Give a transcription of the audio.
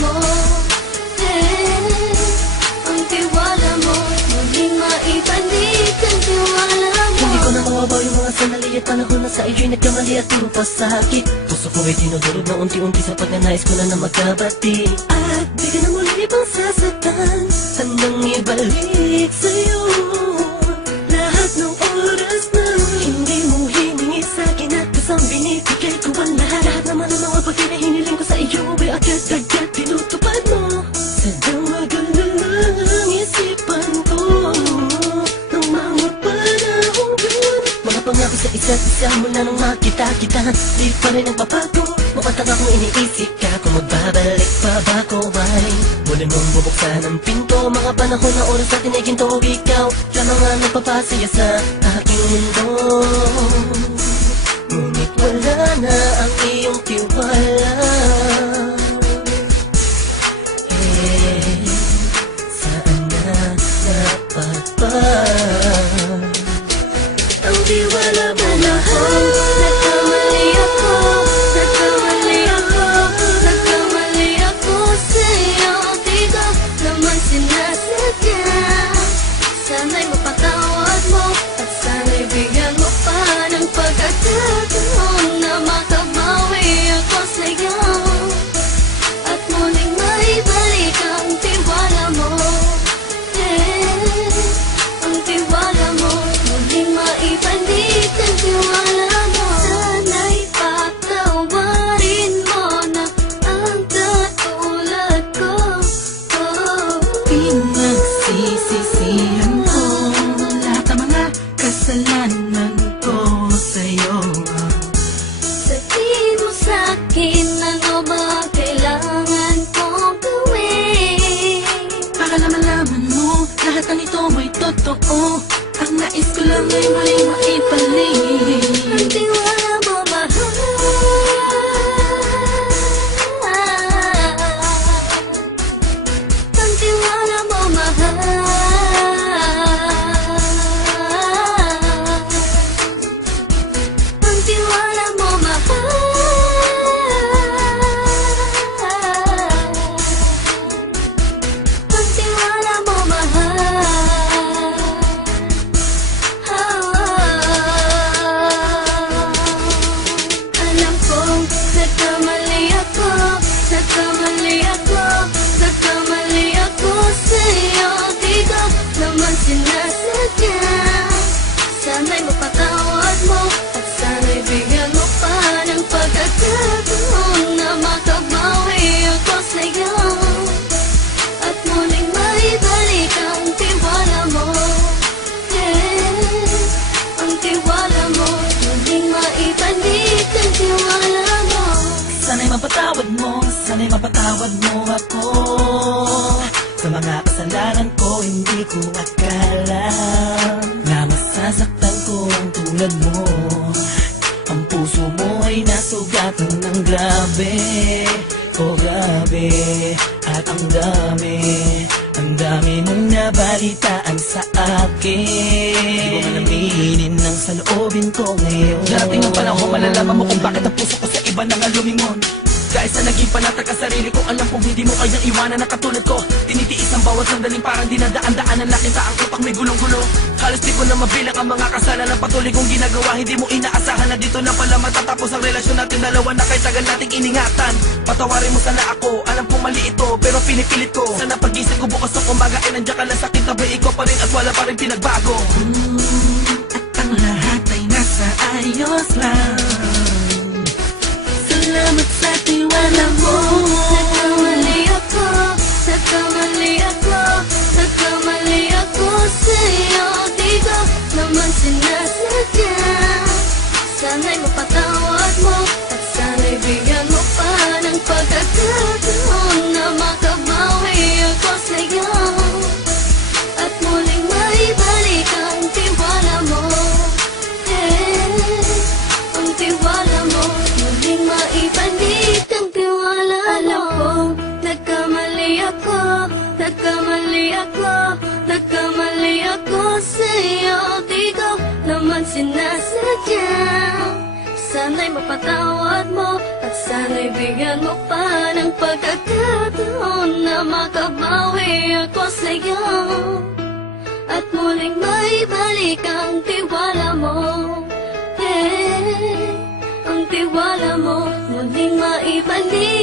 mo, ang tiwala mo, muling maibalik ang tiwala mo. Hindi ko na mawabaw yung mga sandali at panahon na sa iyo'y nagkamali at puro pasakit. Puso ko ay tinudurog na unti-unti sa pagnanais ko na magkabati. At di ka na muli pang sasaktan, handang ibalik sa'yo lahat ng oras na hindi mo hiningi sa'kin at kusang binibigay ko ang lahat. Lahat naman ang mga bagay na hiniling ko sa iyo ay agad-agad tinutupad mo. Sadyang magulo lang isipan ko ng mga panahong yun. Mga pangako sa isa't isa mula nung makita kita, di pa rin nagbabago. Mapatang akong iniisip ka kung magbabalik pa ba ko ay muli mong bubuksan ang pinto. Mga panahon na oras natin ay ginto, ikaw lamang ang nagpapasaya sa aking mundo. Ngunit wala na ang iyong tiwala. Saan na napagpag ang tiwala mo mahal? Nagkamali ako, nagkamali ako, nagkamali ako sa'yo. Di ko naman sinasadya. Sana'y mapatawad mo at sana'y bigyan mo pa ng pagkakataon na makabawi ako sa'yo at muling maibalik ang tiwala mo. Ang tiwala mo, muling maibalik ang tiwala mo. Sana'y patawarin mo na ang katulad ko. Pinagsisisihan ko lahat ng mga kasalanan ko sa'yo. Sabihin mo sa'kin ano ba kailangan kong gawin Para malaman mo lahat ng ito ay totoo. Ang nais ko lang ay muling maibalik ang tiwala mo, mahal. Ang tiwala mo, mahal. Ang tiwala mo, mahal. Ang tiwala mo, mahal. Alam kong nagkamali ako, nagkamali ako, nagkamali ako sa'yo. Di ko naman sinasadya. Sana'y mapatawad mo at sana'y bigyan mo pa ng pagkakataon na makabawi ako sa'yo at muling maibalik ang tiwala mo. Ang tiwala mo, muling maibalik ang tiwala mo. Sana'y mapatawad mo, sana'y mapatawad mo ako sa mga kasalanan ko. Hindi ko akala na masasaktan ko ang tulad mo. Ang puso mo ay nasugatan ng grabe, oh grabe. At ang dami mong nabalitaan sa akin. Di ko man aminin ang saloobin ko ngayon. Darating ang panahon, malalaman mo kung bakit ang puso ko sa iba nang lumingon. Dahil sa naging panatag ka sarili ko, alam kong hindi mo kayang iwanan na katulad ko. Tinitiis ang bawat sandaling parang dinadaan-daanan lang kita ang utak may gulong-gulo. Halos di ko na mabilang ang mga kasalanan patuloy kong ginagawa. Hindi mo inaasahan na dito na pala matatapos ang relasyon natin dalawa na kahit tagal nating iningatan. Patawarin mo sana ako, alam kong mali ito pero pinipilit ko. Sana pag-isip ko bukas ng umaga ay nandiyan ka lang sa akin, tabi ko pa rin at wala pa rin pinagbago. At ang lahat ay nasa ayos lang. Salamat sa tiwala mo. Nagkamali ako, nagkamali ako, nagkamali ako sa'yo. Di ko naman sinasadya. Sana'y mapatawad mo at sana'y bigyan mo pa ng pagkakataon na makabawi ako sa'yo at muling maibalik ang tiwala mo. Ang tiwala mo, muling maibalik ang tiwala mo. Alam kong nagkamali ako, nagkamali ako, nagkamali ako sa'yo. Di ko naman sinasadya. Sana'y mapatawad mo at sana'y bigyan mo pa ng pagkakataon ako sa'yo at muling maibalik ang tiwala mo. Ang tiwala mo muling maibalik.